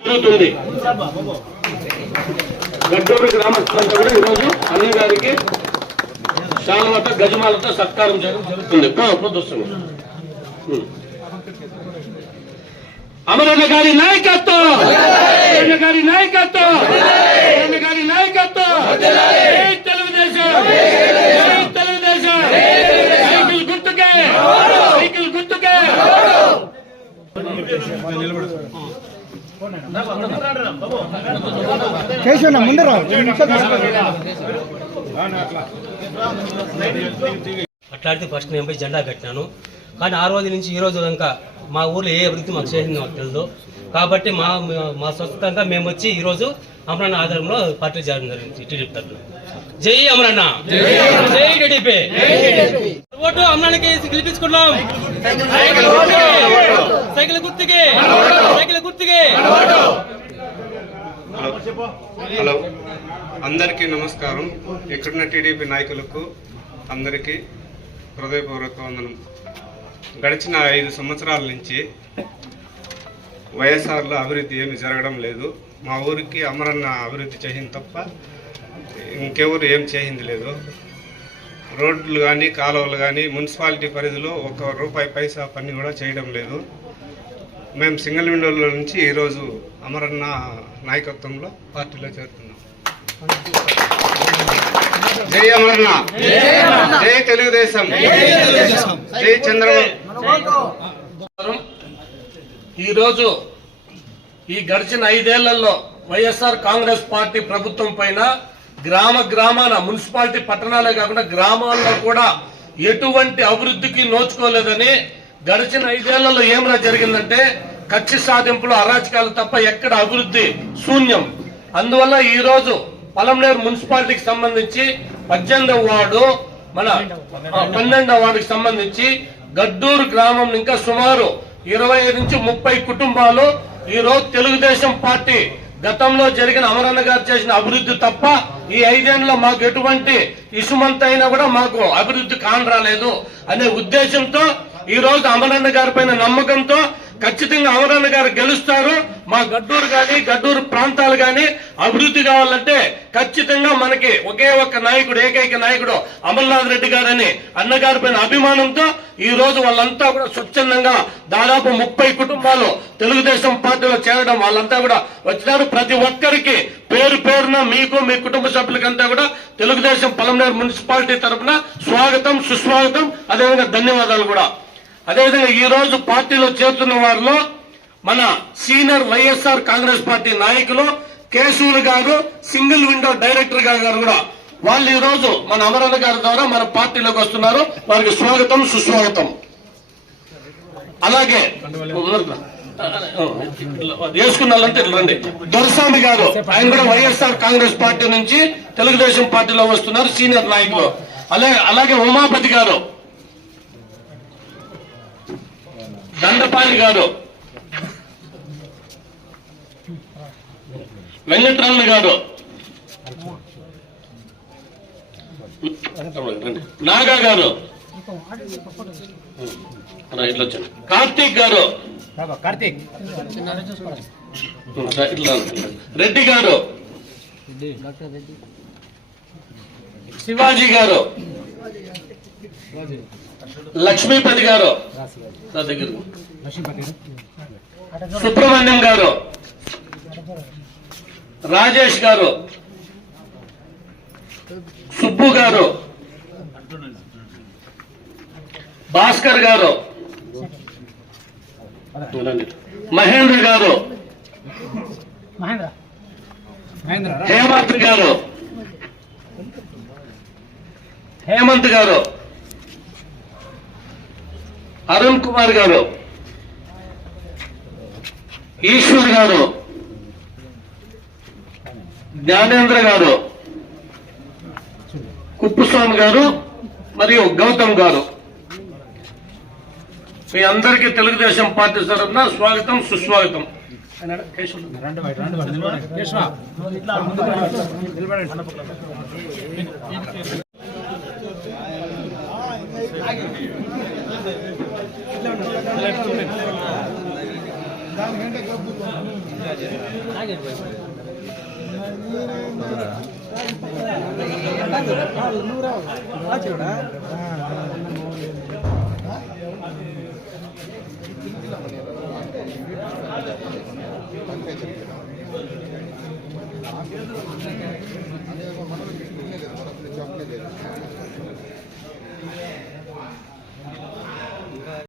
జరుగుతుంది. గడ్డూరు గ్రామస్తులంతా కూడా ఈరోజు అన్న గారికి శాలువతో గజమాలతో సత్కారం చేయడం జరుగుతుంది. అమరన్న గారి నాయకత్వం, అమరన్న గారి నాయకత్వం, అమరన్న గారి నాయకత్వం. తెలుగుదేశం, తెలుగుదేశం. సైకిల్ గుర్తుకే, సైకిల్ గుర్తుకే. అట్లాంటి ఫస్ట్ నేను పోయి జెండా కట్టినాను. కానీ ఆ రోజు నుంచి ఈ రోజు దాకా మా ఊర్లో ఏ అభివృద్ధి మాకు చేసింది మాకు తెలియదు. కాబట్టి మా స్వస్థంగా మేము వచ్చి ఈరోజు అమరన్న ఆధారంలో పార్టీ చేయడం జరిగింది. టీడీపీ తరఫున జై అమరన్న, జై టీడీపీ. ఓటు అమరన్నకి గెలిపించుకున్నాం. సైకిల్ గుర్తుకే, సైకిల్ గుర్తుకే. హలో, అందరికీ నమస్కారం. ఇక్కడున్న టీడీపీ నాయకులకు అందరికీ హృదయపూర్వక వందనం. గడిచిన 5 సంవత్సరాల నుంచి వైఎస్ఆర్లో అభివృద్ధి ఏమి జరగడం లేదు. మా ఊరికి అమరన్న అభివృద్ధి చేసింది తప్ప ఇంకెవరు ఏం చేసింది లేదు. రోడ్లు కానీ కాలువలు కానీ మున్సిపాలిటీ పరిధిలో 1 రూపాయి పైసా పని కూడా చేయడం లేదు. మేము సింగిల్ విండోలో నుంచి ఈరోజు అమరన్న నాయకత్వంలో పార్టీలో చేరుతున్నాం. జై అమరన్న, జై తెలుగుదేశం, జై చంద్రబాబు. ఈరోజు ఈ గడిచిన 5 ఏళ్లలో వైఎస్ఆర్ కాంగ్రెస్ పార్టీ ప్రభుత్వం పైన గ్రామాన మున్సిపాలిటీ పట్టణాలే కాకుండా గ్రామాల్లో కూడా ఎటువంటి అభివృద్ధికి నోచుకోలేదని, గడిచిన 5 ఏళ్లలో ఏమైనా జరిగిందంటే కక్ష సాధింపులు, అరాచకాలు తప్ప ఎక్కడ అభివృద్ధి శూన్యం. అందువల్ల ఈ రోజు పలంనేరు మున్సిపాలిటీకి సంబంధించి 18వ వార్డు, మన 12వ వార్డుకి సంబంధించి గడ్డూరు గ్రామం ఇంకా సుమారు 25 నుంచి 30 కుటుంబాలు ఈ రోజు తెలుగుదేశం పార్టీ గతంలో జరిగిన అమరన్న గారు చేసిన అభివృద్ధి తప్ప ఈ 5 ఏళ్లలో మాకు ఎటువంటి ఇసుమంత అయినా కూడా మాకు అభివృద్ధి కానరాలేదు అనే ఉద్దేశంతో ఈ రోజు అమరన్న గారి పైన నమ్మకంతో ఖచ్చితంగా అమరన్న గారు గెలుస్తారు. మా గడ్డూరు కానీ గడ్డూరు ప్రాంతాలు కానీ అభివృద్ధి కావాలంటే ఖచ్చితంగా మనకి ఒకే ఒక్క నాయకుడు, ఏకైక నాయకుడు అమర్నాథ్ రెడ్డి గారని అన్నగారి పైన అభిమానంతో ఈ రోజు వాళ్ళంతా కూడా స్వచ్ఛందంగా దాదాపు 30 కుటుంబాలు తెలుగుదేశం పార్టీలో చేరడం వాళ్ళంతా కూడా వచ్చినారు. ప్రతి ఒక్కరికి పేరు పేరున మీకు, మీ కుటుంబ సభ్యులకంతా కూడా తెలుగుదేశం పలంనేరు మున్సిపాలిటీ తరఫున స్వాగతం, సుస్వాగతం, అదేవిధంగా ధన్యవాదాలు కూడా. అదేవిధంగా ఈ రోజు పార్టీలో చేరుతున్న వారిలో మన సీనియర్ వైఎస్ఆర్ కాంగ్రెస్ పార్టీ నాయకులు కేశవులు గారు, సింగిల్ విండో డైరెక్టర్ గారు కూడా వాళ్ళు ఈ రోజు మన అమరన్న గారి ద్వారా మన పార్టీలోకి వస్తున్నారు. వారికి స్వాగతం, సుస్వాగతం. అలాగే వేసుకున్నారంటే రండి. దొరస్వామి గారు, ఆయన కూడా వైఎస్ఆర్ కాంగ్రెస్ పార్టీ నుంచి తెలుగుదేశం పార్టీలో వస్తున్నారు, సీనియర్ నాయకులు. అలాగే ఉమాపతి గారు, దండపాణి గారు, వెంకటరమణ గారు, నాగా గారు, కార్తీక్ గారు, రెడ్డి గారు, శివాజీ గారు, లక్ష్మీపతి గారు, సుబ్రహ్మణ్యం గారు, రాజేష్ గారు, సుబ్బు గారు, భాస్కర్ గారు, మహేంద్ర గారు, హేమంత్ గారు, అరుణ్ కుమార్ గారు, ఈశ్వర్ గారు, జ్ఞానేంద్ర గారు, కుప్పుస్వామి గారు మరియు గౌతమ్ గారు, మీ అందరికీ తెలుగుదేశం పార్టీ తరఫున స్వాగతం, సుస్వాగతం. నువ్వు